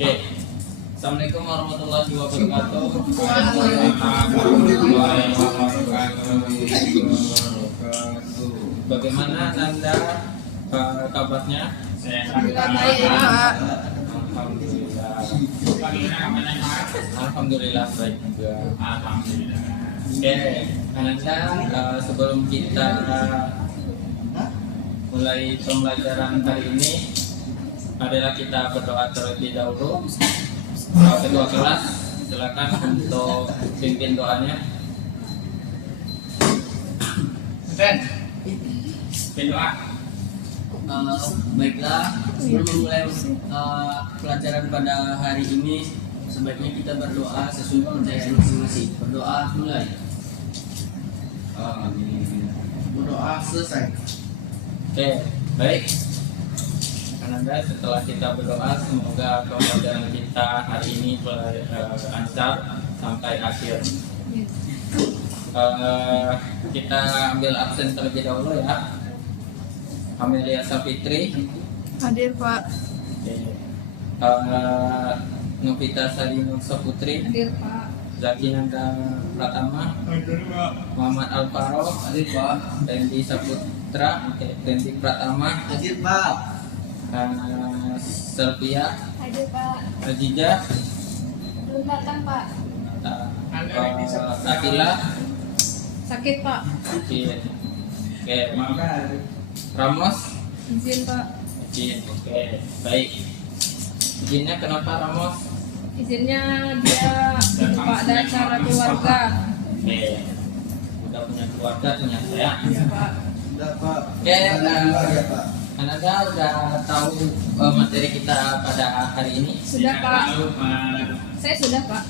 Oke. Assalamualaikum warahmatullahi wabarakatuh. Bagaimana Nanda kabarnya? Alhamdulillah. Alhamdulillah baik juga. Alhamdulillah. Oke, Nanda, sebelum kita mulai pembelajaran hari ini, marilah kita berdoa terlebih dahulu. Ketua kelas, silakan untuk pimpin doanya. Doa. Baiklah, sebelum memulai pelajaran pada hari ini, sebaiknya kita berdoa sesuai kepercayaan masing-masing. Berdoa mulai. Berdoa selesai. Oke, baik. Ananda, setelah kita berdoa, semoga pembelajaran kita hari ini lancar sampai akhir. Kita ambil absen terlebih dahulu ya. Amelia Safitri, Hadir Pak. Novita Salimursa Putri, Hadir Pak. Zaki Nanda Pratama, Muhammad Alvaro, Hadir Pak. Randy Saputra, Randy Pratama, Hadir Pak. Selvia, Hadir Pak. Azija, Belum datang Pak. Akila, Sakit Pak. Oke, Ramos, Izin Pak. izin. Oke, baik. Izinnya kenapa Ramos? Izinnya dia lupa ada acara keluarga. Oke, udah punya keluarga ternyata ya. Iya Pak. Sudah Pak. Oke, Ananda udah tahu materi kita pada hari ini? Sudah Pak. Saya sudah Pak.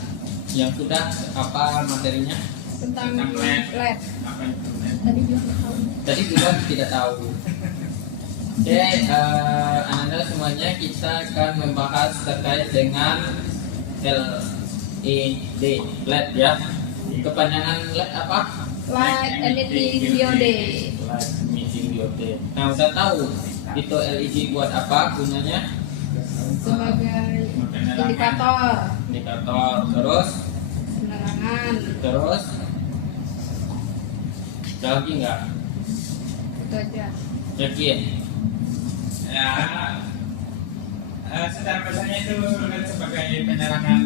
Yang sudah apa materinya? Tentang lab. Tadi bilang nggak tahu. Tadi juga tidak tahu. Oke, Ananda semuanya kita akan membahas terkait dengan LED, LED ya. Kepanjangan LED apa? Light emitting diode. Light emitting diode. Nah, udah tahu itu LED buat apa gunanya? Sebagai indikator Indikator. Terus, penerangan. ada lagi nggak? Itu aja. Yakin? Ya, secara bahasanya itu sebagai penerangan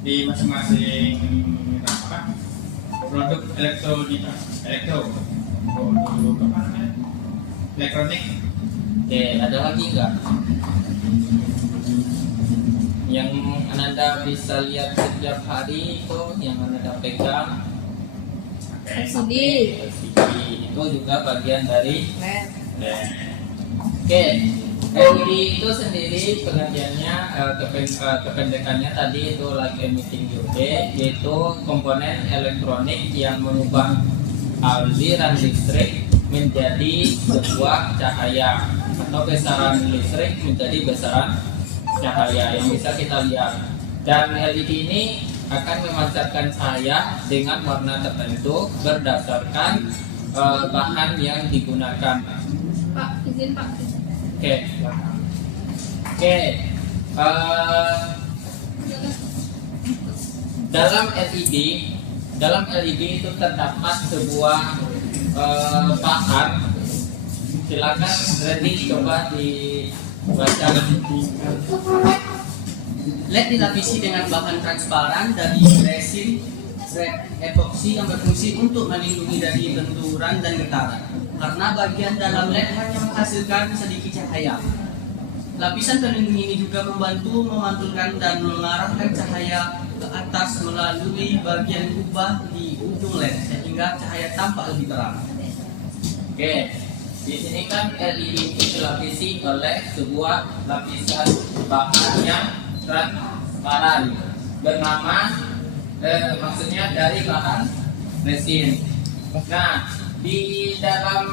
di masing-masing apa, produk elektronik, elektronik. Oke, ada lagi nggak? Yang Ananda bisa lihat setiap hari itu yang Ananda pegang LCD. LCD itu juga bagian dari Lab. LED. Oke, LED itu sendiri pengertiannya kependekannya tadi itu light emitting diode, yaitu komponen elektronik yang mengubah aliran listrik menjadi sebuah cahaya atau besaran listrik menjadi besaran cahaya yang bisa kita lihat. Dan LED ini akan memancarkan cahaya dengan warna tertentu berdasarkan bahan yang digunakan. Pak, izin Pak. Oke, oke. Dalam LED itu terdapat sebuah bahan. Silakan Randy coba dibaca. LED dilapisi dengan bahan transparan dari resin epoksi yang berfungsi untuk melindungi dari benturan dan getaran. Karena bagian dalam LED hanya menghasilkan sedikit cahaya. Lapisan pelindung ini juga membantu memantulkan dan mengarahkan cahaya ke atas melalui bagian kubah di ujung LED sehingga cahaya tampak lebih terang. Oke, di sini kan LED itu dilapisi oleh sebuah lapisan bahan yang transparan bernama maksudnya dari bahan resin. Nah, di dalam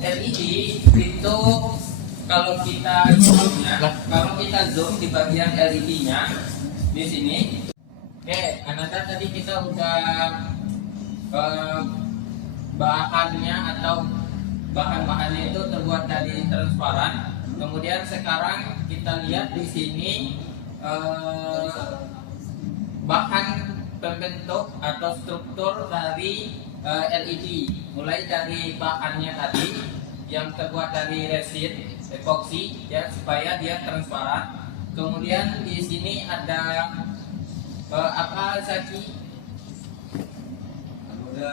LED itu kalau kita zoom di bagian LED-nya di sini. Oke, Ananda tadi kita udah bahannya atau bahan-bahannya itu terbuat dari transparan. Kemudian sekarang kita kita lihat di sini bahan pembentuk atau struktur dari LED, mulai dari bahannya tadi yang terbuat dari resin epoksi ya supaya dia transparan. Kemudian di sini ada apa Zaki?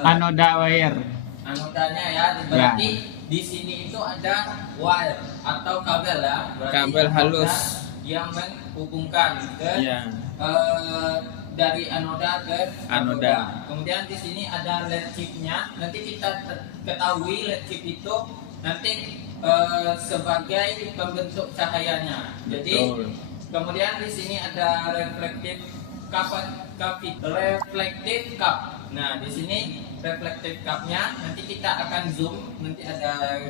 Anoda wire. Anodanya ya, berarti di sini itu ada wire atau kabel ya, berarti Kabel halus. anoda yang menghubungkan ke dari anoda ke Anoda. Kemudian di sini ada LED chipnya. Nanti kita ketahui LED chip itu nanti sebagai pembentuk cahayanya. Jadi Betul. kemudian di sini ada reflective reflective cup. Nah, di sini reflective cupnya nanti kita akan zoom, nanti ada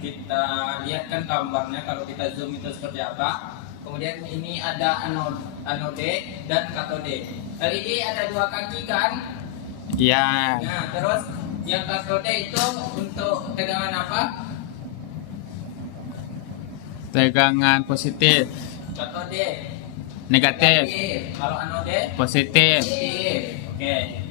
kita lihatkan gambarnya kalau kita zoom itu seperti apa. Kemudian ini ada anode dan katode. LED ada 2 kaki kan? Ya, Nah, terus yang katode itu untuk tegangan apa? tegangan positif, Katode negatif, Kalau anode positif. positif. Oke.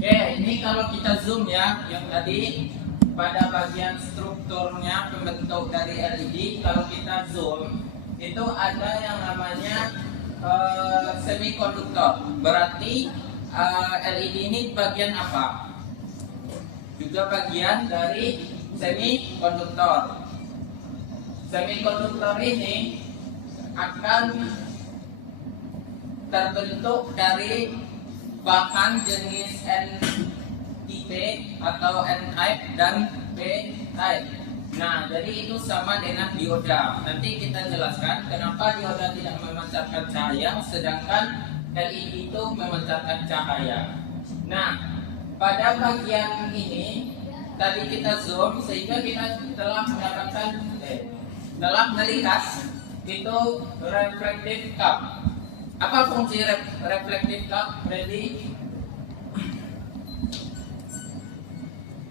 Oke, ini kalau kita zoom ya, yang tadi pada bagian strukturnya pembentuk dari LED, kalau kita zoom itu ada yang namanya semikonduktor. Berarti LED ini bagian apa? Juga bagian dari semikonduktor. Semikonduktor ini akan terbentuk dari bahan jenis N-type atau N-type dan P-type. Nah, jadi itu sama dengan dioda. Nanti kita jelaskan kenapa dioda tidak memancarkan cahaya, sedangkan LED itu memancarkan cahaya. Nah, pada bagian ini tadi kita zoom sehingga kita telah mendapatkan telah melihat itu reflective cup. Apa fungsi reflective cup, Freddy?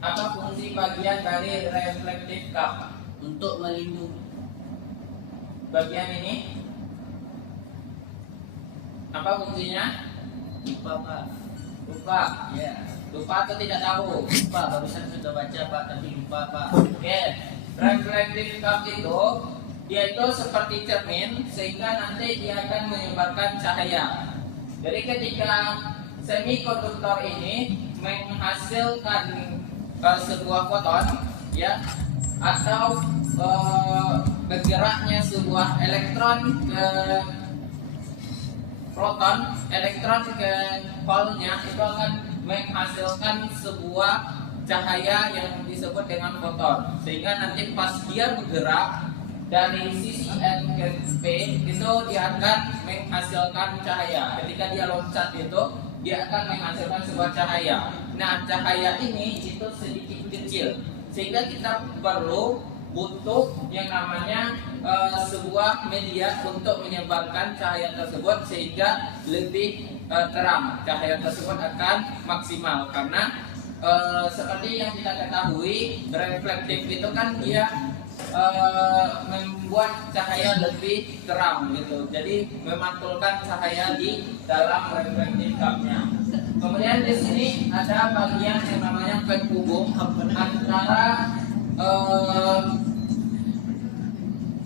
Apa fungsi bagian dari reflective cup? Untuk melindungi Bagian ini apa fungsinya? lupa Pak. Lupa. Ya, Lupa atau tidak tahu? lupa barusan sudah baca Pak, tapi lupa Pak. Oke, reflective cup itu dia itu seperti cermin sehingga nanti dia akan menyebarkan cahaya. Jadi ketika semikonduktor ini menghasilkan sebuah foton ya atau bergeraknya sebuah elektron ke proton, elektron ke holnya itu akan menghasilkan sebuah cahaya yang disebut dengan foton. Sehingga nanti pas dia bergerak dari sisi N ke P itu dia akan menghasilkan cahaya. Ketika dia loncat itu dia akan menghasilkan sebuah cahaya. Nah, cahaya ini itu sedikit kecil sehingga kita butuh yang namanya sebuah media untuk menyebarkan cahaya tersebut sehingga lebih terang. Cahaya tersebut akan maksimal karena seperti yang kita ketahui reflektif itu kan dia membuat cahaya lebih terang gitu. Jadi memantulkan cahaya di dalam reflective cupnya. Kemudian di sini ada bagian yang namanya penghubung antara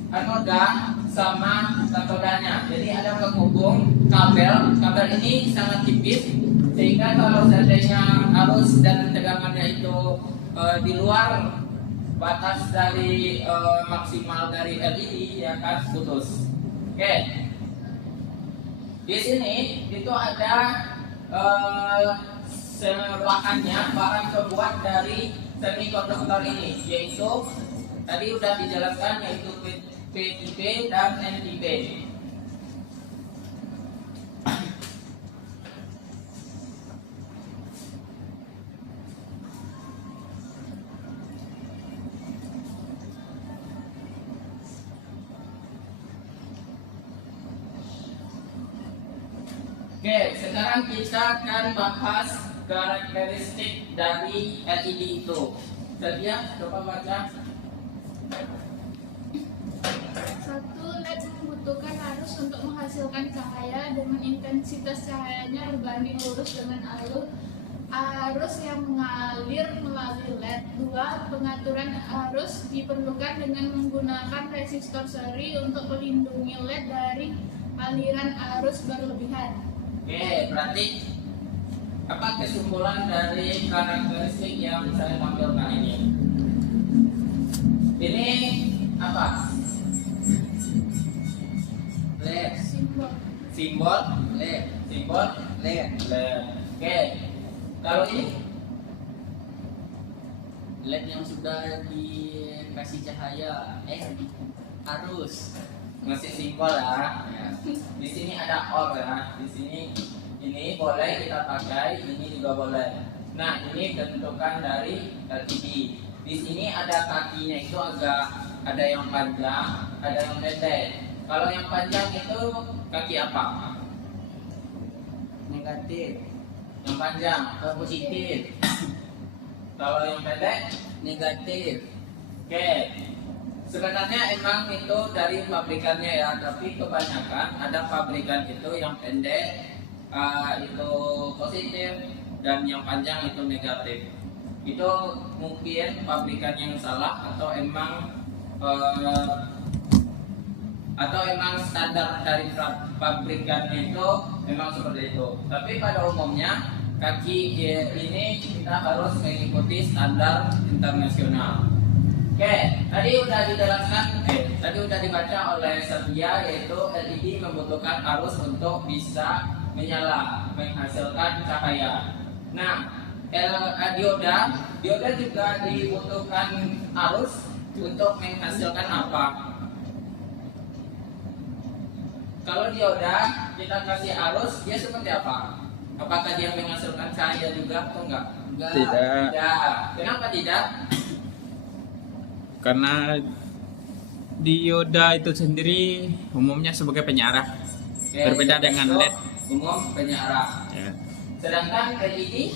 anoda sama katodanya. Jadi ada penghubung kabel. Kabel ini sangat tipis sehingga kalau seandainya arus dan tegangannya itu di luar batas dari maksimal dari LED ya kan putus. Oke. Di sini itu ada bahan terbuat dari semikonduktor ini, yaitu tadi sudah dijelaskan yaitu P-type dan N-type. Oke, sekarang kita akan bahas karakteristik dari LED itu. Sedia, coba baca. Satu, LED membutuhkan arus untuk menghasilkan cahaya dengan intensitas cahayanya berbanding lurus dengan arus yang mengalir melalui LED. Dua, pengaturan arus diperlukan dengan menggunakan resistor seri untuk melindungi LED dari aliran arus berlebihan. Oke, berarti apa kesimpulan dari karakteristik yang saya tampilkan ini? Ini apa? LED. Simbol. Simbol LED. simbol LED. LED. Oke, kalau ini LED yang sudah dikasih cahaya arus. ngasih simbol ya. Di sini ada OR ya. Di sini ini boleh kita pakai, ini juga boleh. Nah, ini bentukan dari LED. Di sini ada kakinya itu agak ada yang panjang, ada yang pendek. Kalau yang panjang itu kaki apa? Negatif. Yang panjang Positif. Kalau yang pendek, Negatif. oke. Sebenarnya emang itu dari pabrikannya ya, tapi kebanyakan ada pabrikan itu yang pendek itu positif dan yang panjang itu negatif. Itu mungkin pabrikan yang salah atau emang standar dari pabrikannya itu memang seperti itu. Tapi pada umumnya kaki ini kita harus mengikuti standar internasional. Oke, tadi udah dibaca oleh Setia, yaitu LED membutuhkan arus untuk bisa menyala, menghasilkan cahaya. Nah, dioda juga dibutuhkan arus untuk menghasilkan apa? Kalau dioda kita kasih arus, dia seperti apa? Apakah dia menghasilkan cahaya juga atau enggak? Tidak. Tidak. Kenapa tidak? Karena dioda itu sendiri umumnya sebagai penyarah. Oke, Berbeda itu dengan LED. umum penyarah. Ya. Sedangkan LED,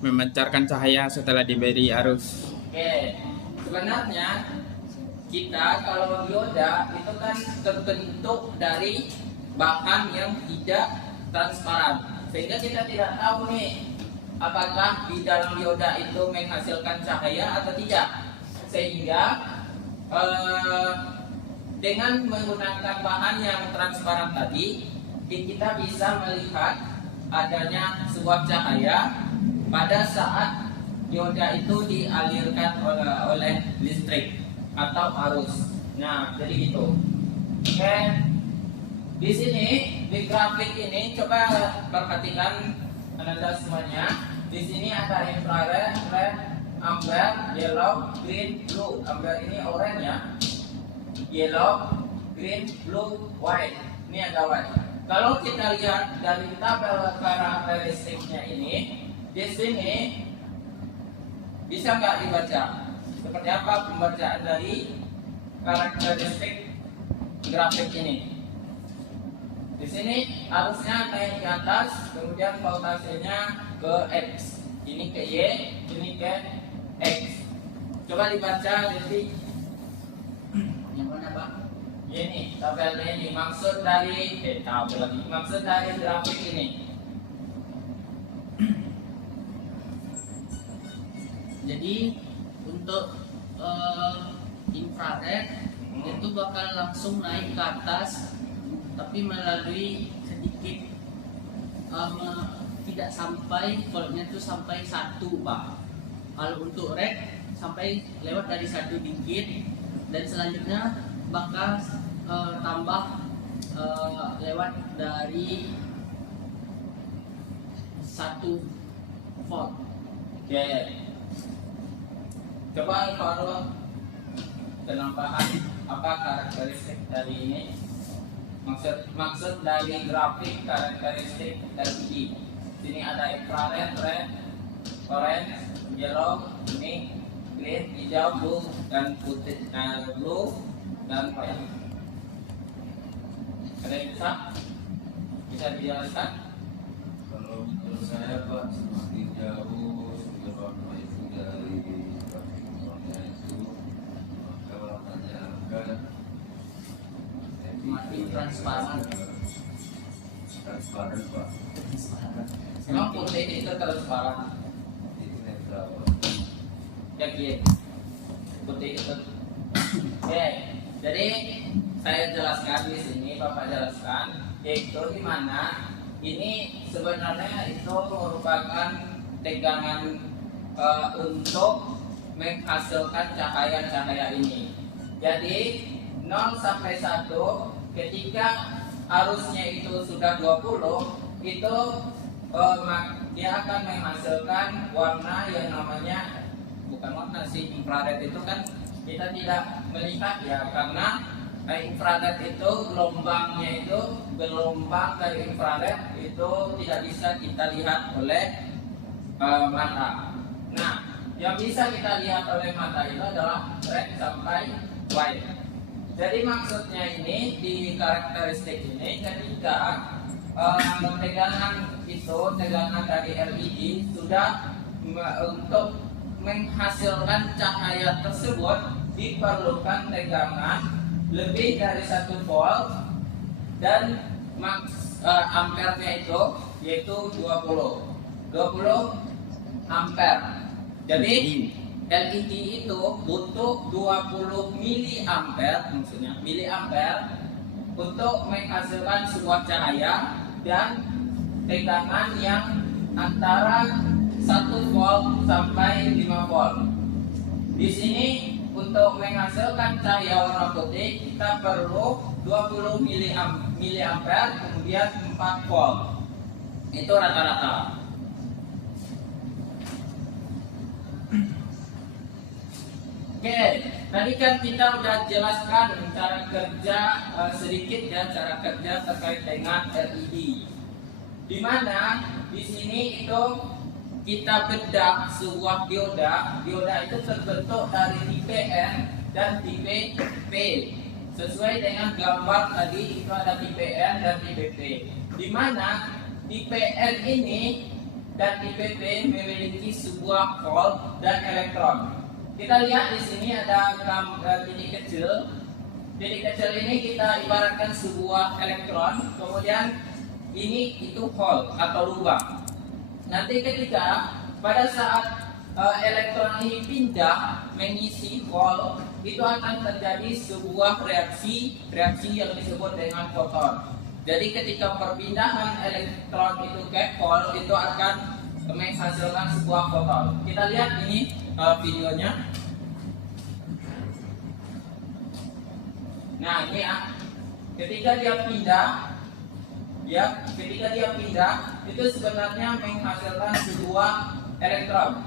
Memancarkan cahaya setelah diberi arus. oke, sebenarnya kita kalau dioda itu kan terbentuk dari bahan yang tidak transparan, sehingga kita tidak tahu nih apakah di dalam dioda itu menghasilkan cahaya atau tidak. Sehingga dengan menggunakan bahan yang transparan tadi, kita bisa melihat adanya sebuah cahaya pada saat dioda itu dialirkan oleh listrik atau arus. Nah, jadi gitu. Oke. Di sini di grafik ini coba perhatikan Anda semuanya. Di sini ada infrared, red, amber, yellow, green, blue. Amber ini oranye ya. Yellow, green, blue, white. Ini ada white. Kalau kita lihat dari tabel karakteristiknya ini, di sini bisa nggak dibaca? Seperti apa pembacaan dari karakteristik grafik ini? Di sini arusnya naik ke atas, kemudian voltasenya ke X. Ini ke Y, ini ke X. Coba dibaca jadi Yang mana, Pak? ini tabelnya ini maksud dari maksud dari grafik ini. Jadi untuk infrared itu bakal langsung naik ke atas, tapi melalui sedikit tidak sampai voltnya itu sampai 1, Pak. Kalau untuk red sampai lewat dari 1 dikit, dan selanjutnya bakal tambah lewat dari 1 volt. Oke. Coba kalau penambahan apa karakteristik dari ini? Maksud dari grafik karakteristik LED. Sini ada infrared, red, orange, yellow, ini green, hijau, blue, dan putih, blue dan white. Ada yang bisa dijelaskan? Kalau menurut saya Pak, semakin jauh sumber warna itu dari warna itu, maka warnanya akan Semakin transparan. transparan Pak. Memang putih itu transparan. Itu netral Pak. Yakin putih itu. Oke, jadi saya jelaskan di sini, Bapak jelaskan, yaitu di mana ini sebenarnya itu merupakan tegangan untuk menghasilkan cahaya-cahaya ini. Jadi 0 sampai 1 ketika arusnya itu sudah 20 itu dia akan menghasilkan warna yang namanya, bukan warna sih, infrared itu kan kita tidak melihat ya, karena infrared itu gelombangnya itu gelombang dari infrared itu tidak bisa kita lihat oleh mata. Nah, yang bisa kita lihat oleh mata itu adalah red sampai white. Jadi maksudnya ini di karakteristik ini ketika tegangan itu, tegangan dari LED sudah untuk menghasilkan cahaya tersebut diperlukan tegangan lebih dari 1 volt dan ampernya itu yaitu 20 ampere. Jadi LED itu butuh 20 miliampere, maksudnya miliampere untuk menghasilkan sebuah cahaya dan tegangan yang antara 1 volt sampai 5 volt. Di sini untuk menghasilkan cahaya warna putih kita perlu 20 miliampere kemudian 4 volt. Itu rata-rata. Oke, tadi kan kita udah jelaskan cara kerja sedikit ya, cara kerja terkait dengan LED. Di mana di sini itu kita bedah sebuah dioda. Dioda itu terbentuk dari tipe N dan tipe P. Sesuai dengan gambar tadi itu ada tipe N dan tipe P. Di mana tipe N ini dan tipe P memiliki sebuah volt dan elektron. Kita lihat di sini ada titik kecil. Titik kecil ini kita ibaratkan sebuah elektron, kemudian ini itu hole atau lubang. Nanti ketika pada saat elektron ini pindah mengisi hole, itu akan terjadi sebuah reaksi yang disebut dengan foton. Jadi ketika perpindahan elektron itu ke hole, itu akan menghasilkan sebuah foton. Kita lihat ini videonya. Nah ini ya, ketika dia pindah, itu sebenarnya menghasilkan sebuah elektron.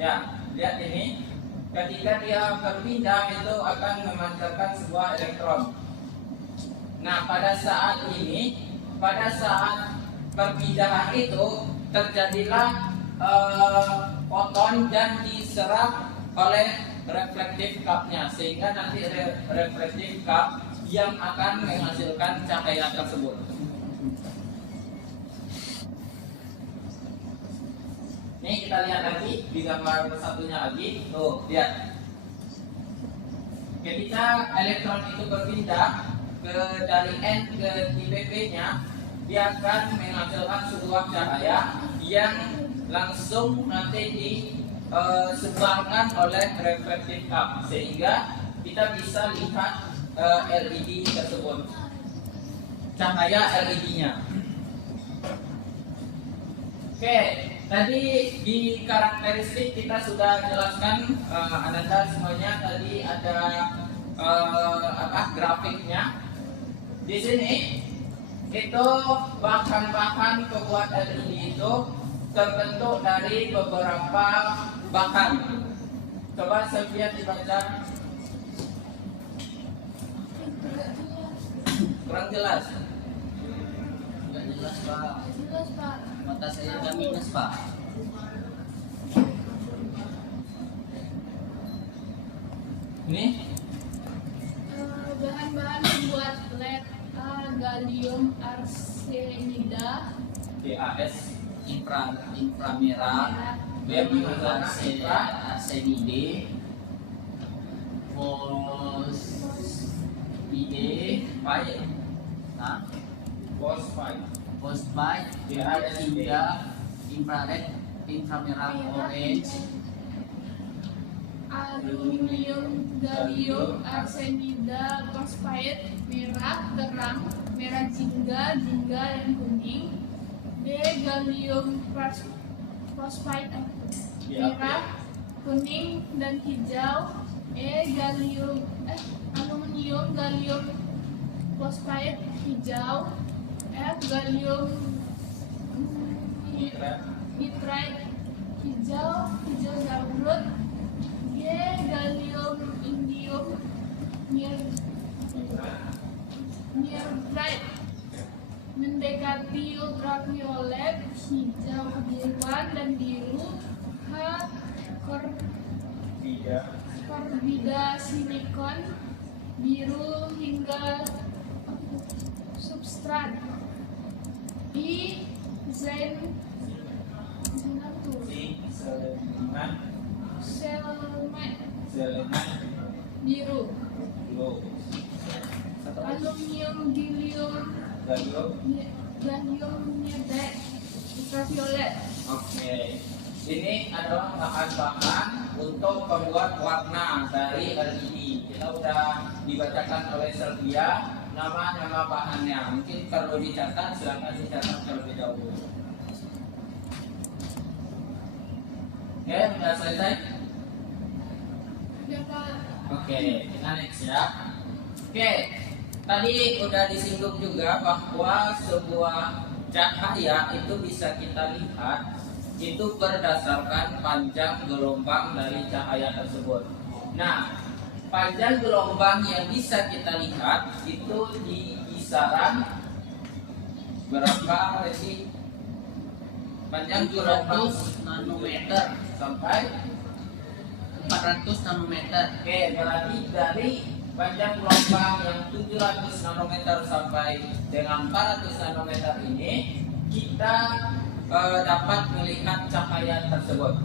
Ya, lihat ini. Ketika dia berpindah itu akan memancarkan sebuah elektron. Nah pada saat perpindahan itu terjadilah foton dan diserap oleh reflective cup-nya, sehingga nanti reflective cup yang akan menghasilkan cahaya tersebut. Ini kita lihat lagi di gambar satunya lagi. Tuh, lihat. Ketika elektron itu berpindah dari N ke tipe P-nya, dia akan menghasilkan sebuah cahaya yang langsung nanti disebarkan oleh reflective cup, sehingga kita bisa lihat LED tersebut, cahaya LED-nya. Oke, tadi di karakteristik kita sudah jelaskan, Ananda semuanya tadi ada grafiknya. Di sini itu bahan-bahan pembuat LED itu terbentuk dari beberapa bahan. Coba Sofia dibaca. Kurang jelas. Nggak jelas Pak. Jelas Pak. Mata saya udah minus Pak. Ini Bahan-bahan pembuat LED gallium arsenida, GAS. inframerah, Dia menggunakan menggunakan CNID, fosfide, phosphide, hingga infrared, inframerah orange, aluminium, gallium, arsenida, phosphide, merah terang, merah jingga, jingga yang kuning. D. Gallium phosphide, merah, kuning dan hijau. E. Aluminium, gallium phosphide, hijau. F. Gallium nitride, hijau, hijau zamrud. G. Gallium indium nitride, mendekati ultraviolet, hijau kebiruan dan biru. H. Korbida silikon, biru hingga substrat. I. Selmat biru. Aluminium, gallium nitride, ultraviolet. Oke, ini adalah bahan-bahan untuk pembuat warna dari LED. Kita udah dibacakan oleh Selvia nama-nama bahannya. Mungkin perlu dicatat, silakan dicatat terlebih dahulu. Oke, sudah selesai? Ya, Pak. Oke, kita next ya. Oke, tadi udah disinggung juga bahwa sebuah cahaya itu bisa kita lihat itu berdasarkan panjang gelombang dari cahaya tersebut. Nah, panjang gelombang yang bisa kita lihat itu di kisaran berapa sih? Panjang gelombang 700 nanometer sampai 400 nanometer. Oke, berarti dari panjang gelombang yang 700 nanometer sampai dengan 400 nanometer ini kita dapat melihat cahaya tersebut.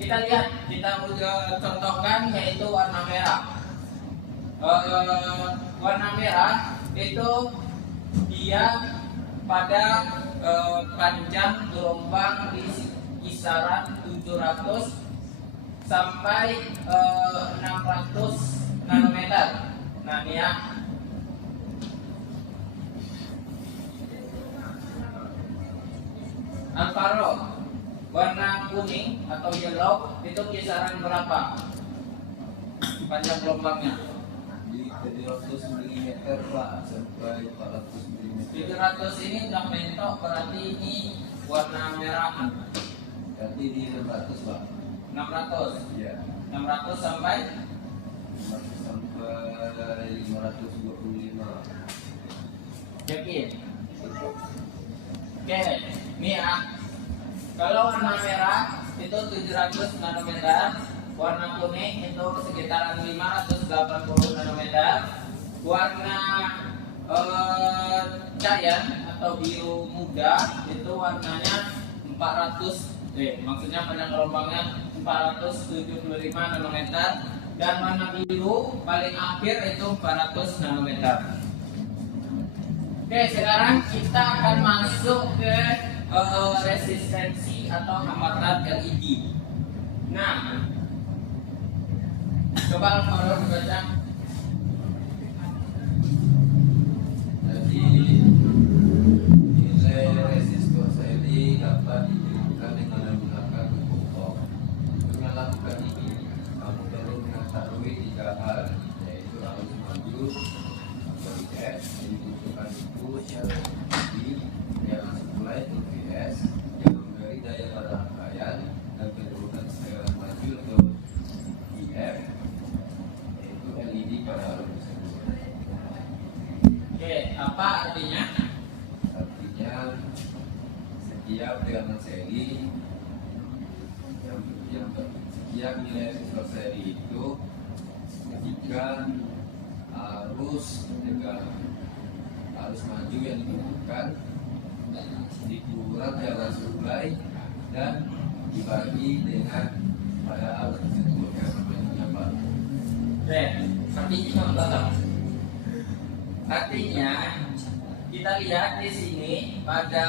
Kita lihat, kita udah contohkan yaitu warna merah. Warna merah itu dia pada panjang gelombang di kisaran 700 sampai 600 nanometer. Nah, ini ya. Alvaro, warna kuning atau yellow itu kisaran berapa panjang gelombangnya? Di 700 mm Pak sampai 400 mm. 700 ini udah mentok, berarti ini warna merahan. Berarti di 600 Pak. 600 Iya. 600 sampai 600 sampai 525. yakin? Oke, ini ya. Kalau warna merah itu 700 nanometer, warna kuning itu sekitaran 580 nanometer, warna cyan atau biru muda itu warnanya 400, maksudnya panjang gelombangnya 475 nanometer, dan warna biru paling akhir itu 400 nanometer. Oke, sekarang kita akan masuk ke resistensi atau hambatan LED. Nah, coba Alvaro baca. Jadi nilai resistor LED dapat ditentukan dengan menggunakan pokok. Untuk melakukan ini, kamu perlu mengetahui 3 hal, yaitu arus maju atau IF yang dibutuhkan itu secara LED yang mulai itu VS yang memberi daya pada rangkaian, dan kedudukan secara maju atau IF yaitu LED pada arus tersebut. Oke, apa artinya? Artinya setiap tegangan seri yang setiap nilai resistor seri itu ketika arus maju yang dibutuhkan dikurang jalan supply dan dibagi dengan pada alat tersebut yang namanya Pak. Oke, artinya apa? Artinya kita lihat di sini pada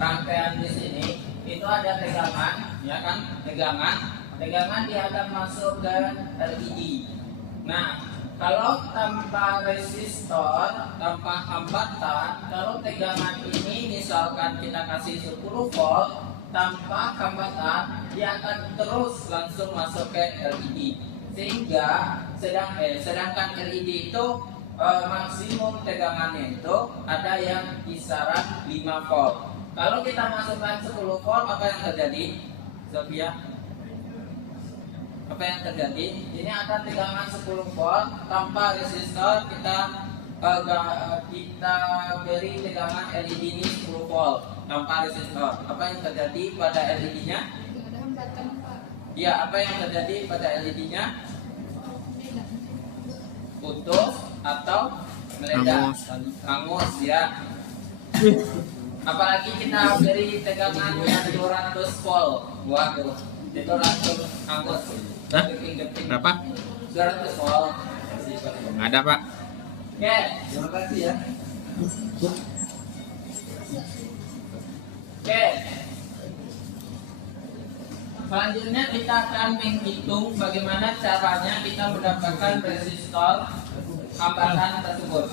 rangkaian di sini itu ada tegangan, ya kan? Tegangan dia akan masuk ke LED. Nah, kalau tanpa resistor, tanpa hambatan, kalau tegangan ini misalkan kita kasih 10 volt tanpa hambatan, dia akan terus langsung masuk ke LED. Sehingga sedangkan LED itu maksimum tegangannya itu ada yang kisaran 5 volt. Kalau kita masukkan 10 volt, apa yang terjadi? Sophia? Apa yang terjadi? Ini ada tegangan 10 volt tanpa resistor, kita beri tegangan LED ini 10 volt tanpa resistor. Apa yang terjadi pada LED-nya? Nggak ada hambatan, Pak. Ya, apa yang terjadi pada LED-nya? Beda. Putus atau meledak, hangus ya. Apalagi kita beri tegangan yang 200 volt, waduh, itu langsung hangus. Hah? Berapa? 200 volt. Nggak ada, Pak. Oke, Terima kasih ya. oke. Selanjutnya kita akan menghitung bagaimana caranya kita mendapatkan resistor hambatan tersebut.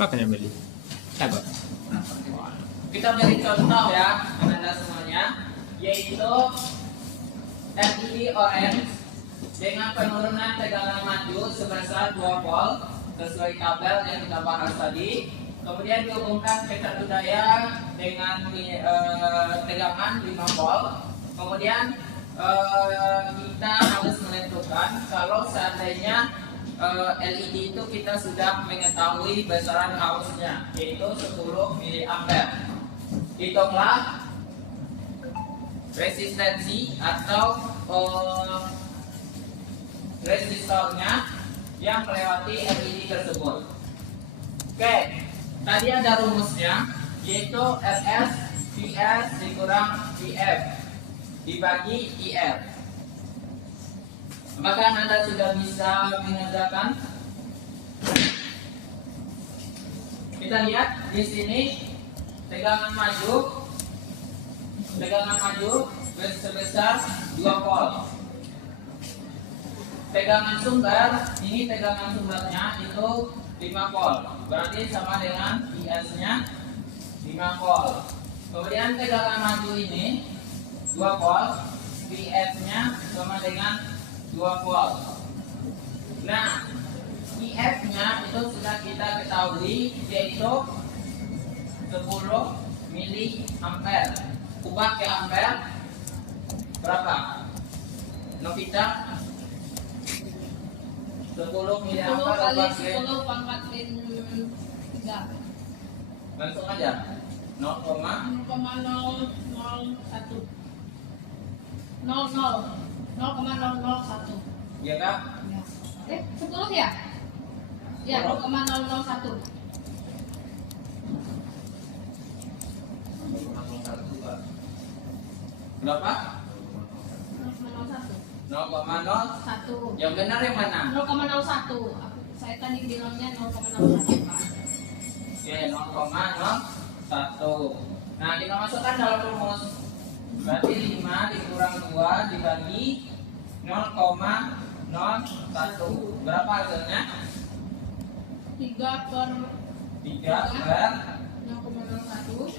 Makanya beli. Sabar. Kita beri contoh ya, Anda semuanya, yaitu LED orange dengan penurunan tegangan maju sebesar 2 volt sesuai tabel yang kita bahas tadi. Kemudian dihubungkan ke satu daya dengan tegangan 5 volt. Kemudian kita harus menentukan kalau seandainya LED itu kita sudah mengetahui besaran arusnya, yaitu 10 mA. Hitunglah resistensi atau resistornya yang melewati LED tersebut. Oke, tadi ada rumusnya, yaitu RS VS dikurang VF dibagi IR. Apakah Anda sudah bisa mengerjakan? Kita lihat di sini tegangan maju sebesar 2 volt. Tegangan sumber, ini tegangan sumbernya itu 5 volt. Berarti sama dengan IS-nya 5 volt. Kemudian tegangan maju ini 2 volt, VF-nya sama dengan 2 volt. Nah, IF-nya itu sudah kita ketahui, yaitu 10 mA. Ubah ke ampere berapa? Novita? 10 mA 10 kali ubah ke 10 pangkatin 3. langsung aja 0,01 0,001. ya kak? 10 ya? Ya, 0,001. 0,01 Pak. Berapa? 0,01. 0,0. 1. Yang benar yang mana? 0,01. Saya tadi bilangnya 0,01, Pak. Oke, 0,01. Nah, kita masukkan dalam rumus. Berarti 5 dikurang 2 dibagi 0,01. Berapa hasilnya? 3 per 3 per 0,01.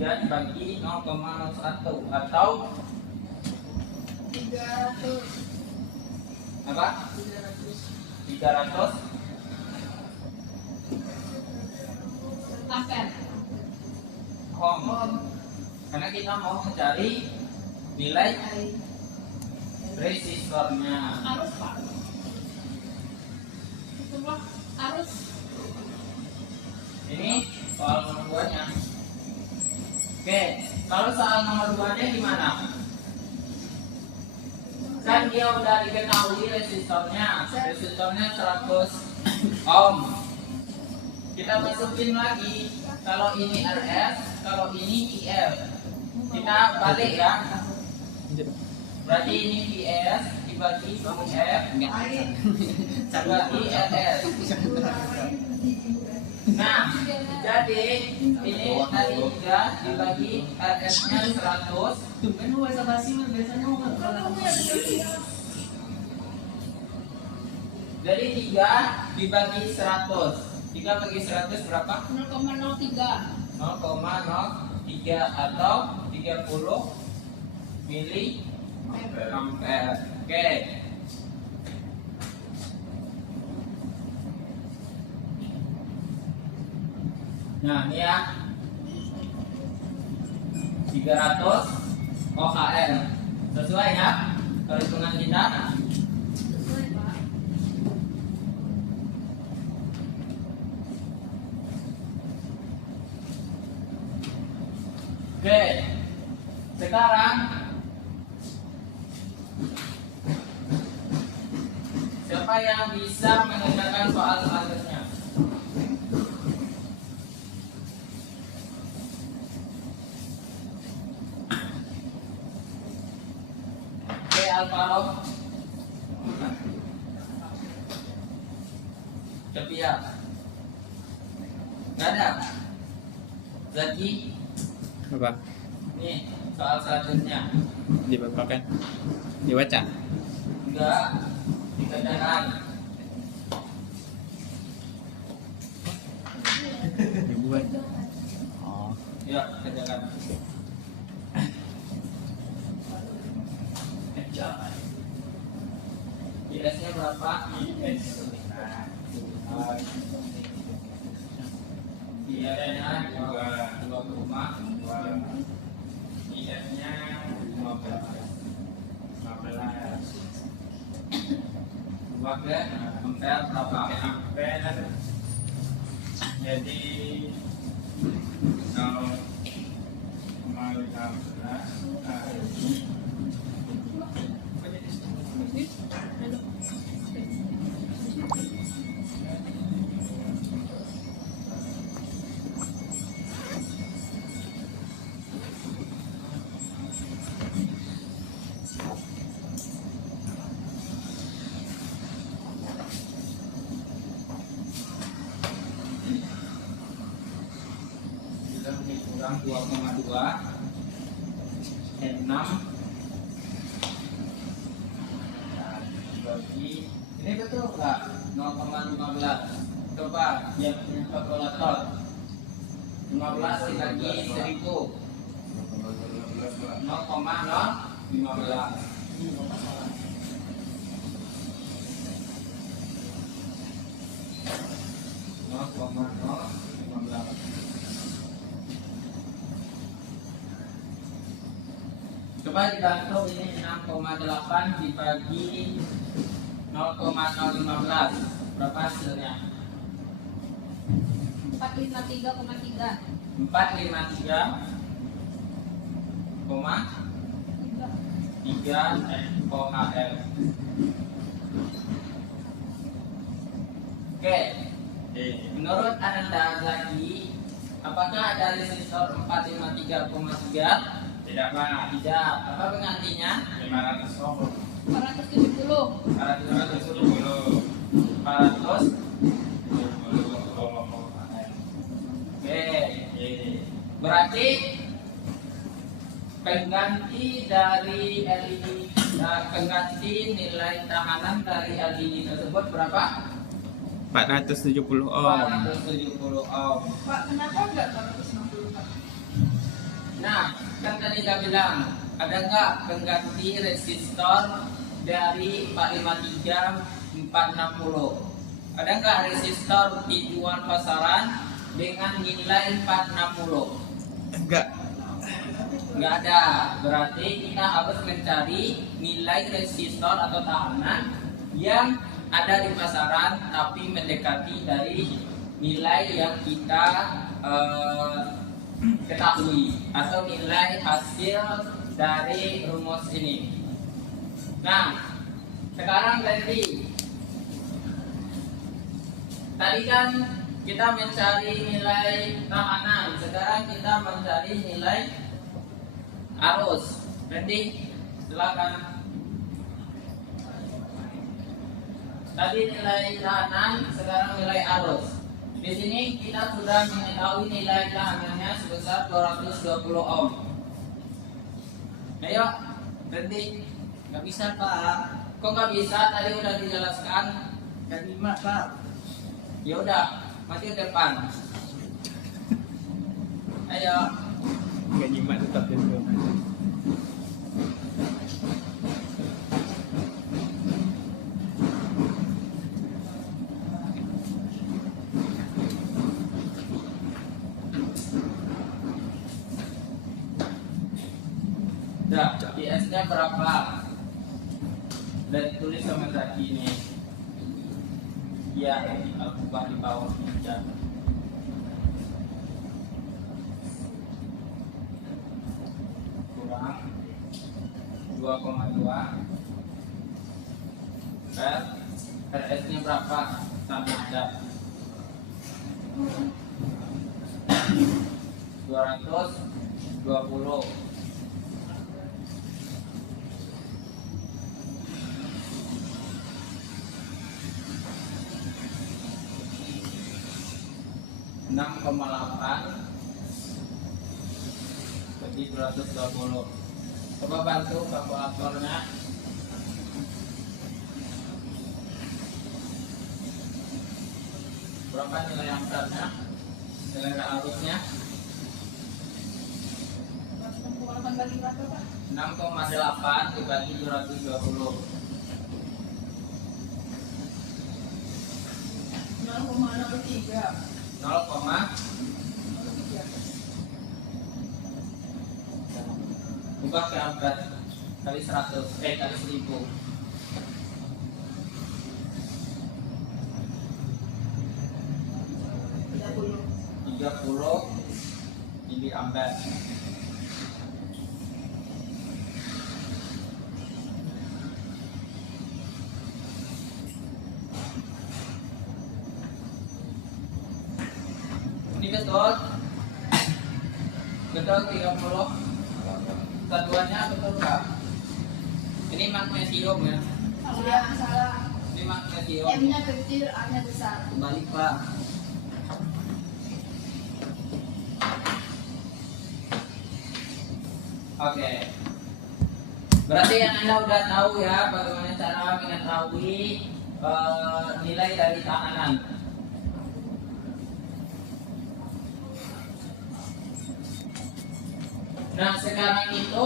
3 dibagi 0,01 atau 300. apa? 300 ampere. ohm. Karena kita mau mencari nilai resistornya. Arus, Pak. Itulah arus. Ini soal nomor 2-nya. Oke, kalau soal nomor 2-nya gimana? Kan dia udah diketahui resistornya 100 ohm. Kita masukin lagi, kalau ini RS, kalau ini IF. Kita balik ya. Berarti ini VS dibagi IF dibagi RS. Nah, jadi ini tadi 3 dibagi RS-nya 100. Tumben lu bahasa basi mah biasanya mau Jadi 3 dibagi 100. 3 bagi 100 berapa? 0,03. 0,03 atau 30 mili ampere. Oke. Nah, ini ya. 300 OHM. Sesuai ya perhitungan kita? Sesuai, Pak. Oke. Sekarang siapa yang bisa mengerjakan soal selanjutnya? Oke, Alvaro. Cepia. Nggak ada. Zaki. Apa? Nih, soal selanjutnya. Dibacakan. Dibaca. Enggak, dikerjakan. Dibuat. Oh. Ya, kerjakan. IS-nya berapa? IS-nya 2,2. IS-nya 15. 15 ampere berapa? ampere. Jadi kalau mau 15 kurang 2,2 6 bagi ini betul nggak 0,15. Coba yang punya kalkulator 15 dibagi 1000 0,015. Coba dibantu ini 6,8 dibagi 0,015. Berapa hasilnya? 453,3. 453,3 OHM. Oke, menurut Ananda Zaki, apakah ada resistor 453,3? tidak Pak. Tidak. Apa penggantinya? 500 ohm. 470. 470 400. 70 ohm. Oke. Berarti pengganti dari LED, pengganti nilai tahanan dari LED tersebut berapa? 470 ohm. 470 ohm. Pak, kenapa enggak 460, Pak? Nah, kan tadi kita bilang ada nggak pengganti resistor dari 453 460? Ada nggak resistor dijual pasaran dengan nilai 460? Enggak. Nggak ada. Berarti kita harus mencari nilai resistor atau tahanan yang ada di pasaran tapi mendekati dari nilai yang kita ketahui atau nilai hasil dari rumus ini. Nah, sekarang ganti tadi kan kita mencari nilai tahanan, sekarang kita mencari nilai arus. Randy, silakan. Tadi nilai tahanan, sekarang nilai arus. Di sini kita sudah mengetahui nilai tahanannya sebesar 220 ohm. Ayo, Randy. Nggak bisa Pak. Kok nggak bisa? Tadi udah dijelaskan. Nggak nyimak Pak. Ya udah, maju depan. Ayo. Nggak nyimak tetap dulu. Udah, IS-nya berapa? Dan tulis sama tadi ini. Ya, aku buat di bawah aja. Kurang 2,2 RS-nya berapa? Sama aja. 220. Enam koma 8 jadi 220. Coba bantu kalkulatornya. Berapa nilai ampernya? Nilai arusnya? 6,8 dibagi 220. 0,03. 0, ubah ke ampere kali 100 kali 1000. 30 miliampere. Ini betul? Betul 30. Satuannya betul nggak? Ini magnesium ya? Salah. Ini magnesium. M-nya kecil, A-nya besar. Kembali Pak. Oke. Berarti yang Anda udah tahu ya bagaimana cara mengetahui nilai dari tahanan. Nah sekarang itu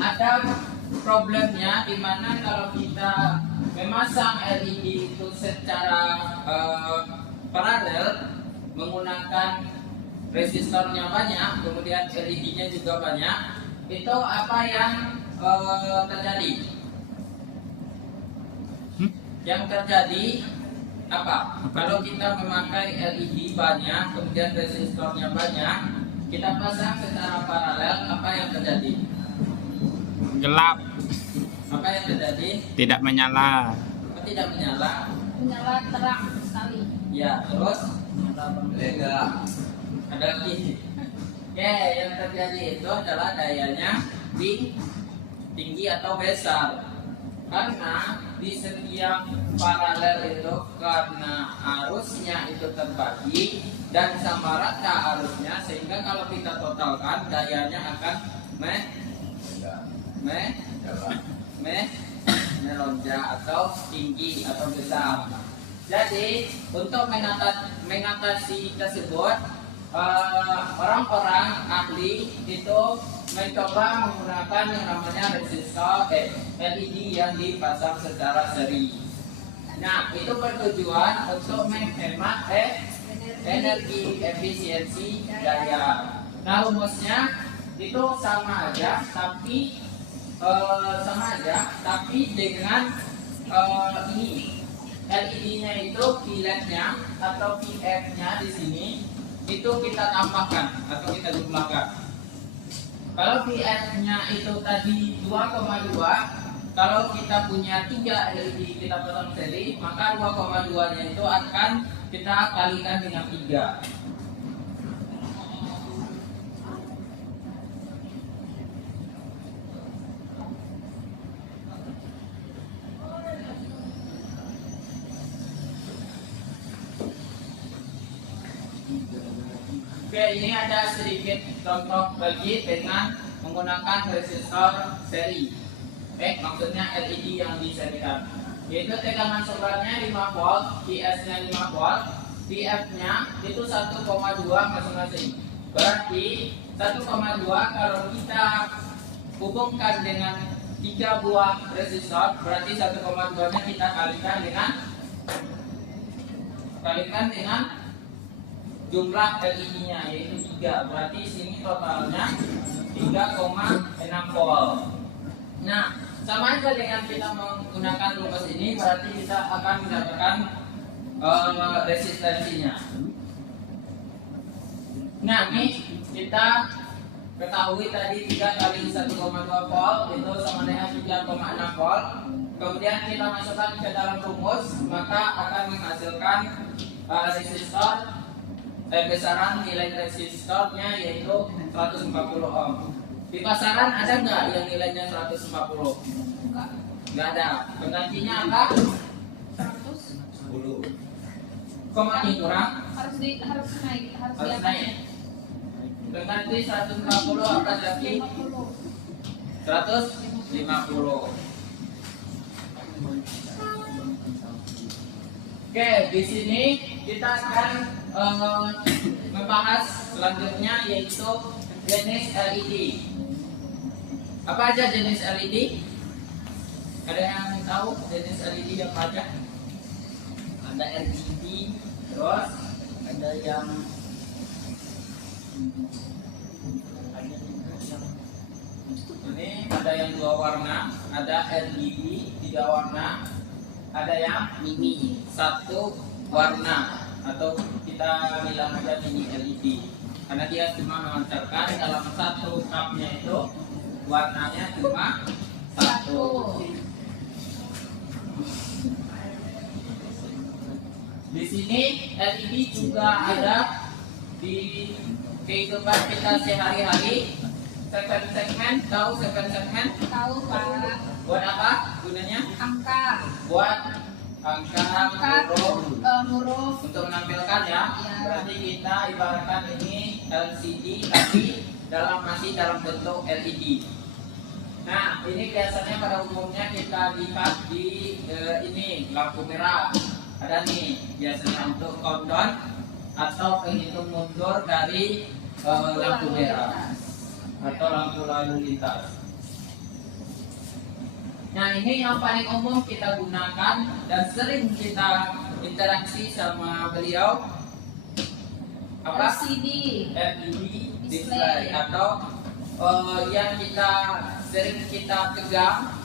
ada problemnya di mana kalau kita memasang LED itu secara paralel menggunakan resistornya banyak, kemudian LED-nya juga banyak, itu apa yang terjadi? Yang terjadi apa? Kalau kita memakai LED banyak, kemudian resistornya banyak, kita pasang secara paralel, apa yang terjadi? Gelap, Apa yang terjadi? tidak menyala. Tidak menyala. Menyala terang sekali. Ya, terus Lega. ada lagi. Oke, yang terjadi itu adalah dayanya tinggi atau besar. Karena di setiap paralel itu karena arusnya itu terbagi dan sama rata arusnya, sehingga kalau kita totalkan dayanya akan melonjak atau tinggi atau besar. Jadi untuk mengatasi tersebut, orang-orang ahli itu mencoba menggunakan yang namanya resistor LED yang dipasang secara seri. Nah, itu bertujuan untuk menghemat energi efisiensi daya. Nah, rumusnya itu sama aja, tapi dengan ini LED-nya itu PLED-nya atau PF-nya di sini itu kita tambahkan atau kita jumlahkan. Kalau PF-nya itu tadi 2,2, kalau kita punya 3 LED kita pasang seri, maka 2,2-nya itu akan kita kalikan dengan 3. Oke, ini ada sedikit contoh lagi dengan menggunakan resistor seri. Maksudnya LED yang diserikan. Yaitu tegangan sumbernya 5 volt, PS-nya 5 volt, PF-nya itu 1,2 masing-masing. Berarti 1,2 kalau kita hubungkan dengan 3 buah resistor, berarti 1,2-nya kita kalikan dengan jumlah LED-nya yaitu 3. Berarti sini totalnya 3,6 volt. Nah, sama aja dengan kita menggunakan rumus ini, berarti kita akan mendapatkan resistensinya. Nah, ini kita ketahui tadi 3 kali 1,2 volt itu sama dengan 3,6 volt. Kemudian kita masukkan ke dalam rumus, maka akan menghasilkan resistor besaran nilai resistornya yaitu 140 ohm. Di pasaran ada nggak yang nilainya 140? Nggak ada. Penggantinya apa? 100. Kok makin kurang? Harus naik. Harus naik. Pengganti 140 apa lagi? 150. Oke, di sini kita akan membahas selanjutnya yaitu jenis LED. Apa aja jenis LED? Ada yang tahu jenis LED apa aja? Ada RGB, terus ada yang ini ada yang 2 warna, ada RGB 3 warna, ada yang mini 1 warna atau kita bilang aja mini LED karena dia cuma memancarkan dalam 1 cupnya itu warnanya cuma 1. Di sini LED juga ada di kehidupan kita sehari-hari. 7 segmen, tahu 7 segmen? Tahu Pak. Buat apa gunanya? Angka huruf untuk menampilkan ya. Berarti kita ibaratkan ini LCD tapi masih dalam bentuk LED. Nah, ini biasanya pada umumnya kita lihat di ini lampu merah. Ada nih biasanya untuk countdown atau penghitung mundur dari lampu merah atau lampu lalu lintas. Nah, ini yang paling umum kita gunakan dan sering kita interaksi sama beliau. Apa? LCD display atau yang sering kita pegang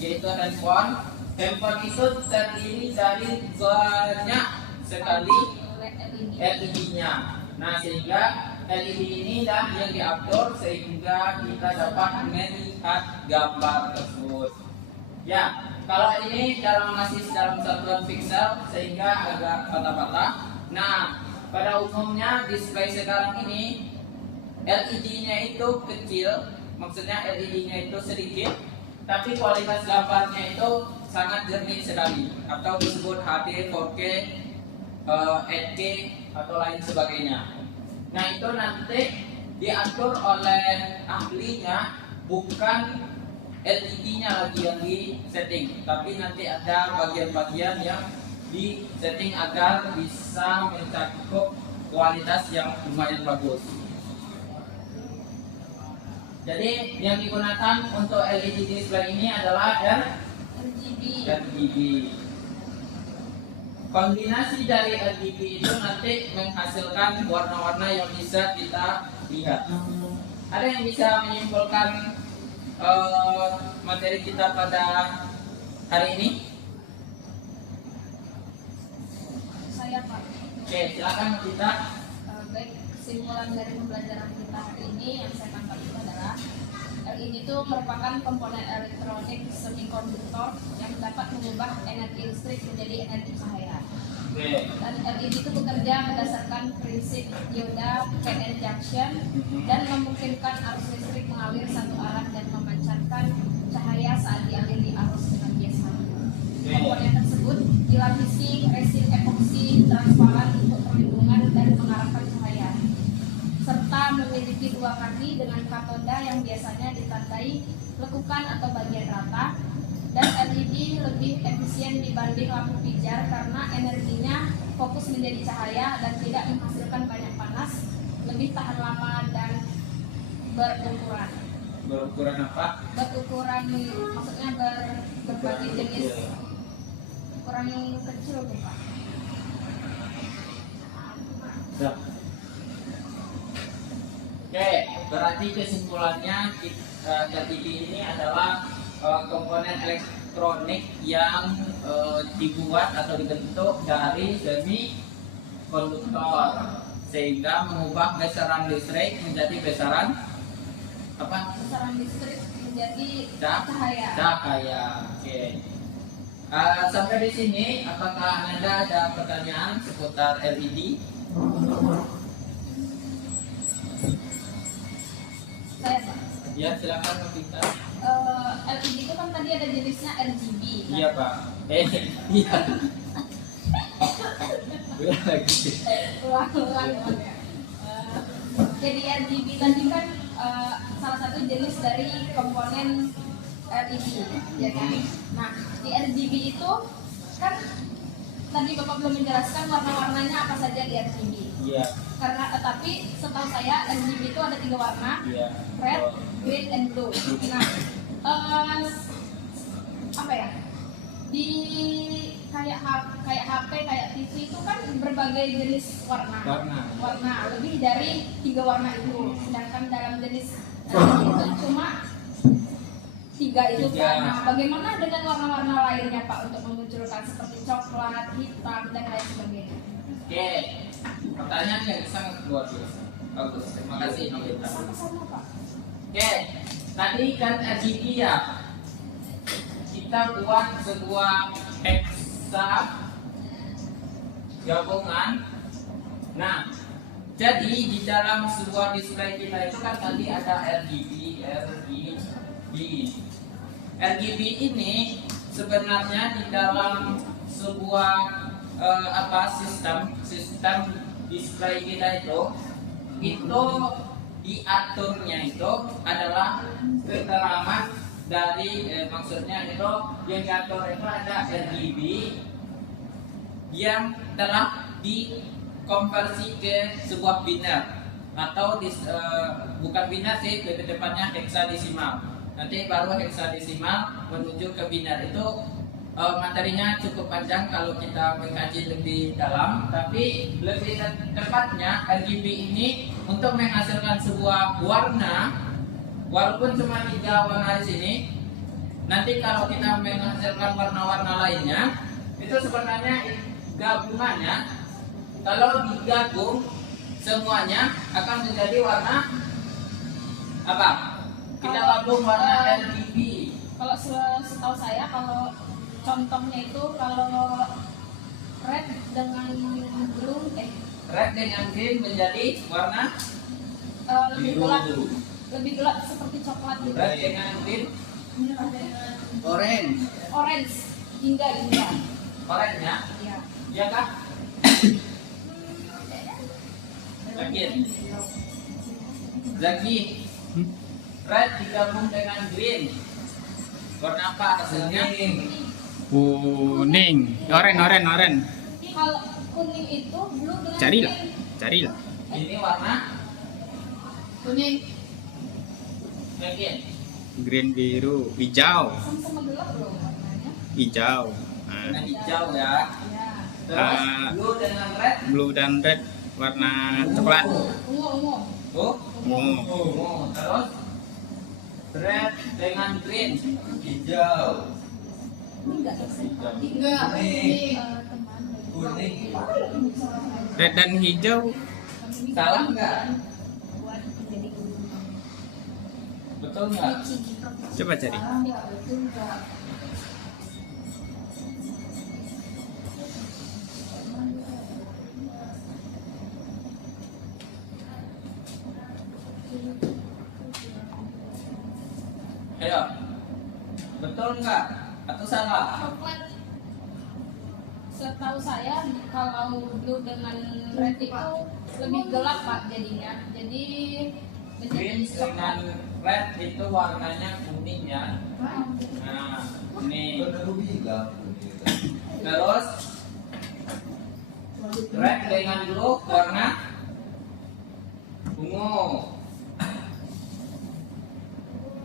yaitu handphone. Handphone itu terdiri dari banyak sekali LED-nya. Nah, sehingga LED inilah yang diatur sehingga kita dapat melihat gambar tersebut. Ya, kalau ini masih dalam satuan pixel sehingga agak patah-patah. Nah, pada umumnya display sekarang ini LED-nya itu kecil, maksudnya LED-nya itu sedikit, tapi kualitas gambarnya itu sangat jernih sekali, atau disebut HD, 4K, 8K atau lain sebagainya. Nah, itu nanti diatur oleh ahlinya, bukan LED-nya lagi yang di setting, tapi nanti ada bagian-bagian yang di setting agar bisa mencakup kualitas yang lumayan bagus. Jadi yang digunakan untuk LED display ini adalah RGB. Kombinasi dari RGB itu nanti menghasilkan warna-warna yang bisa kita lihat. Ada yang bisa menyimpulkan materi kita pada hari ini? Saya Pak. Oke, silakan kita. Baik, kesimpulan dari pembelajaran kita hari ini yang saya tangkap itu adalah LED itu merupakan komponen elektronik semikonduktor yang dapat mengubah energi listrik menjadi energi cahaya. Oke. Dan LED itu bekerja berdasarkan prinsip dioda PN junction dan memungkinkan arus listrik mengalir satu arah dan memancarkan cahaya saat dialiri arus dengan biasa. Komponen tersebut dilapisi resin epoksi transparan untuk perlindungan dan mengarahkan cahaya, serta memiliki dua kaki dengan katoda yang biasanya ditandai lekukan atau bagian rata, dan LED lebih efisien dibanding lampu pijar karena energinya fokus menjadi cahaya dan tidak menghasilkan banyak panas, lebih tahan lama dan berukuran. Berukuran apa? Berukuran maksudnya berbagai jenis, ukuran yang kecil tuh Pak. Ya. Oke, berarti kesimpulannya LED ini adalah komponen elektronik yang dibuat atau dibentuk dari semi konduktor sehingga mengubah besaran listrik menjadi besaran apa? Besaran listrik menjadi cahaya. Cahaya. Oke. Sampai di sini, apakah Anda ada pertanyaan seputar LED? Saya Pak. Ya, silakan Pak Pintar. LED itu kan tadi ada jenisnya RGB. Kan? Iya Pak. Iya. Udah lagi. Ulang ya. Jadi RGB tadi kan salah satu jenis dari komponen LED, ya kan? Nah, di RGB itu kan tadi Bapak belum menjelaskan warna-warnanya apa saja di RGB. Iya. Karena tapi setahu saya RGB itu ada 3 warna, Iya. red, green, and blue. Nah, apa ya? Di kayak HP, kayak TV itu kan berbagai jenis warna lebih dari 3 warna itu, sedangkan dalam jenis itu cuma 3 itu kan. Nah, bagaimana dengan warna-warna lainnya Pak untuk memunculkan seperti coklat, hitam, dan lain sebagainya? Oke. Pertanyaan yang sangat luar biasa. Bagus. Terima kasih Novita. Sama-sama Pak. Oke. Tadi kan RGB ya. Kita buat sebuah hexa gabungan. Nah, jadi di dalam sebuah display kita itu kan tadi ada RGB. RGB ini sebenarnya di dalam sebuah sistem display kita itu diaturnya itu adalah keterangan dari maksudnya itu yang diatur itu ada RGB yang telah dikonversi ke sebuah biner atau bukan biner sih, lebih tepatnya heksadesimal. Nanti baru heksadesimal menuju ke biner. Itu materinya cukup panjang kalau kita mengkaji lebih dalam, tapi lebih tepatnya RGB ini untuk menghasilkan sebuah warna, walaupun cuma 3 warna di sini, nanti kalau kita menghasilkan warna-warna lainnya, itu sebenarnya gabungannya, kalau digabung semuanya akan menjadi warna apa? Kita gabung warna RGB. Kalau setahu saya, kalau contohnya itu kalau red dengan blue, Red dengan green menjadi warna lebih gelap seperti coklat gitu. red dengan green, Orange. Hingga. orange ya, Ya. iya kah? Lagi red digabung dengan green, warna apa hasilnya? Kuning. Oren. Kalau kuning itu blue dengan Carilah. green. Carilah. Ini warna Kuning green. Green, biru, hijau. sama-sama gelap loh warnanya. Hijau. Warna Nah, hijau ya. Ya. Terus blue dengan red. blue dan red warna coklat. Ungu. Ungu. Terus red dengan green. Hijau. Enggak. Kuning. Red dan hijau. Salah nggak? Buat menjadi kuning. Betul nggak? Coba cari. Enggak betul enggak. Ayo. Betul nggak? Atau salah? Coklat. Setahu saya kalau blue dengan red itu lebih gelap Pak jadinya. Jadi Green menjadi dengan coklat. red itu warnanya kuning ya. Nah, ini. Kan aku bilang. Terus red dengan blue warna ungu.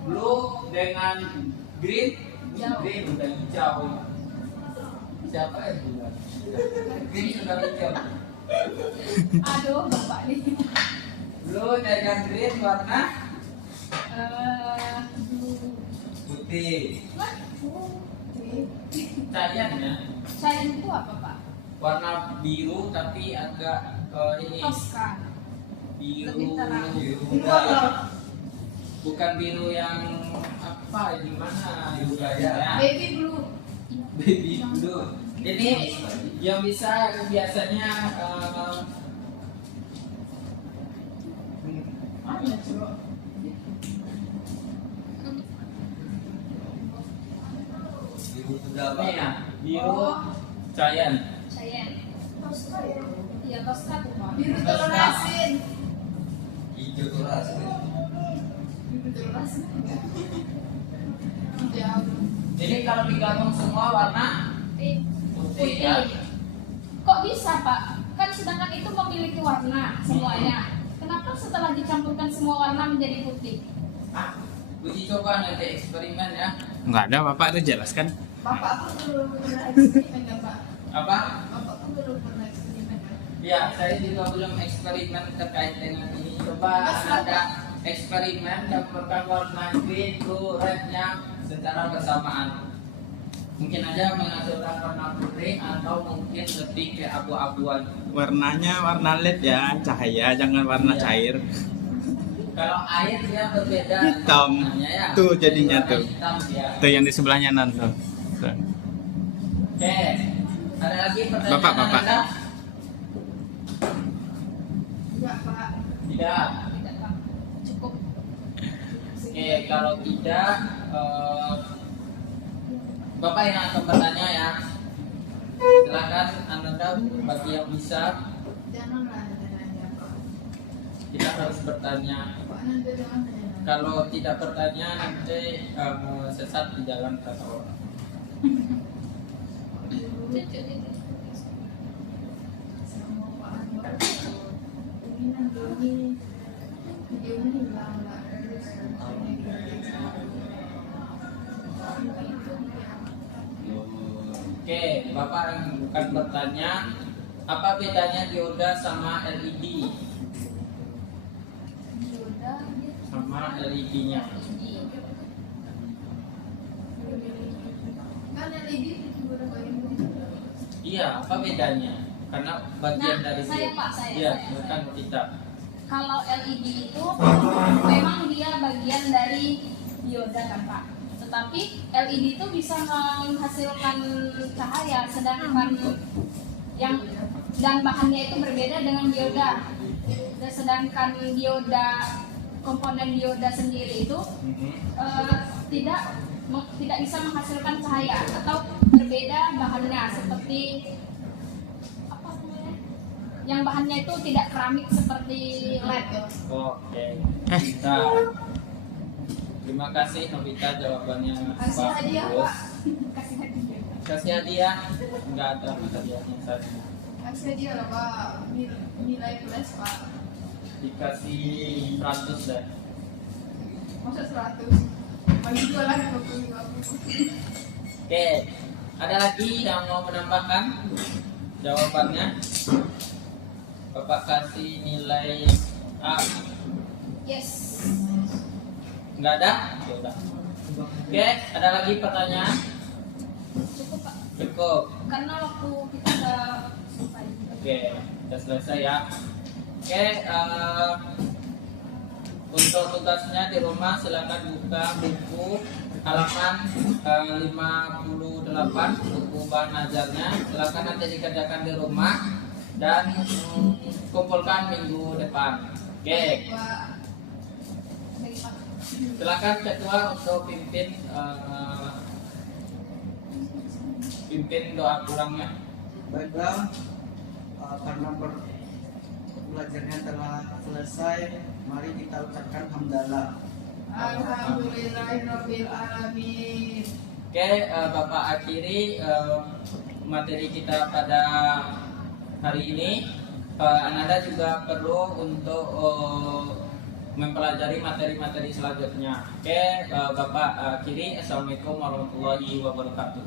Blue dengan green, green udah hijau. Siapa yang bilang? Green sudah hijau. Aduh Bapak nih. Blue dengan green warna Blue. putih. Cahayanya Cyan itu apa Pak? warna biru tapi agak ini Tosca. biru Lebih terang. biru muda. Bukan biru yang apa ini mana Biru gaya. Baby blue. baby blue. Ini yang bisa biasanya Biru sudah ini ya biru Oh. cyan. Cyan. Iya Tosca tuh Pak. Biru telur asin. hijau tuh rasanya. Biru telur asin. Jauh. Jadi kalau digabung semua warna putih ya. Kok bisa Pak? Kan sedangkan itu memiliki warna semuanya. Kenapa setelah dicampurkan semua warna menjadi putih? Ah, uji coba nanti eksperimen ya. Nggak ada, Bapak itu jelaskan. Bapak pun belum pernah eksperimen kan Pak? Apa? Bapak pun belum pernah eksperimen kan? Ya, saya juga belum eksperimen terkait dengan ini. Coba ada eksperimen campurkan warna green, blue, rednya secara bersamaan. Mungkin aja menghasilkan warna putih atau mungkin lebih ke abu-abuan. Warnanya warna LED ya, cahaya, jangan warna Iya. cair. Kalau air dia berbeda Hitam. warnanya ya. Tuh jadinya Warna tuh. Hitam dia. Tuh yang di sebelahnya nanti. Tuh. Oke. Ada lagi pertanyaan? Bapak. Anda? Enggak Pak. Tidak. Tidak Pak. Cukup. Oke, kalau tidak, Bapak yang akan bertanya ya. Silakan Anda bagi yang bisa, Janganlah nanya Pak. kita harus bertanya. Pak nanti jangan nanya. Kalau tidak bertanya nanti sesat di jalan kata orang. Sama Pak Anwar. Ini nanti videonya hilang lah. Terus Oke, Bapak yang akan bertanya, apa bedanya dioda sama LED? Dioda Sama LED-nya. kan LED udah kayak gitu. Iya, apa bedanya? Karena bagian Nah, dari saya, Pak, saya. Iya, bukan kita. Kalau LED itu memang dia bagian dari dioda kan Pak. Tetapi LED itu bisa menghasilkan cahaya, sedangkan yang dan bahannya itu berbeda dengan dioda. Dan sedangkan dioda komponen dioda sendiri itu tidak bisa menghasilkan cahaya atau berbeda bahannya seperti apa namanya? Yang bahannya itu tidak keramik seperti LED. Oke. Kita. Terima kasih Nobita jawabannya Kasih Pak hadiah, Bos. Pak. Kasih hadiah. Kasih hadiah? Enggak ada hadiahnya saja. Kasih aja lah Pak. Nilai plus Pak. Dikasih 100 deh. Masa 100? Bagi dua lah 20. Oke. Ada lagi yang mau menambahkan jawabannya? Bapak kasih nilai A. Yes. Enggak ada? Ya udah. Oke, ada lagi pertanyaan? Cukup Pak. Cukup. Karena waktu kita udah selesai. Oke, sudah selesai ya. Oke, untuk tugasnya di rumah silakan buka buku halaman 58 buku bahan ajarnya. Silakan nanti dikerjakan di rumah dan kumpulkan minggu depan. Oke, Bagi Pak. Silakan ketua untuk pimpin doa pulangnya. Baiklah, karena belajarnya telah selesai, mari kita ucapkan hamdalah. Alhamdulillahirabbil alamin. Oke, Bapak akhiri materi kita pada hari ini. Anda juga perlu untuk mempelajari materi-materi selanjutnya. Oke, Bapak akhiri. Assalamualaikum warahmatullahi wabarakatuh.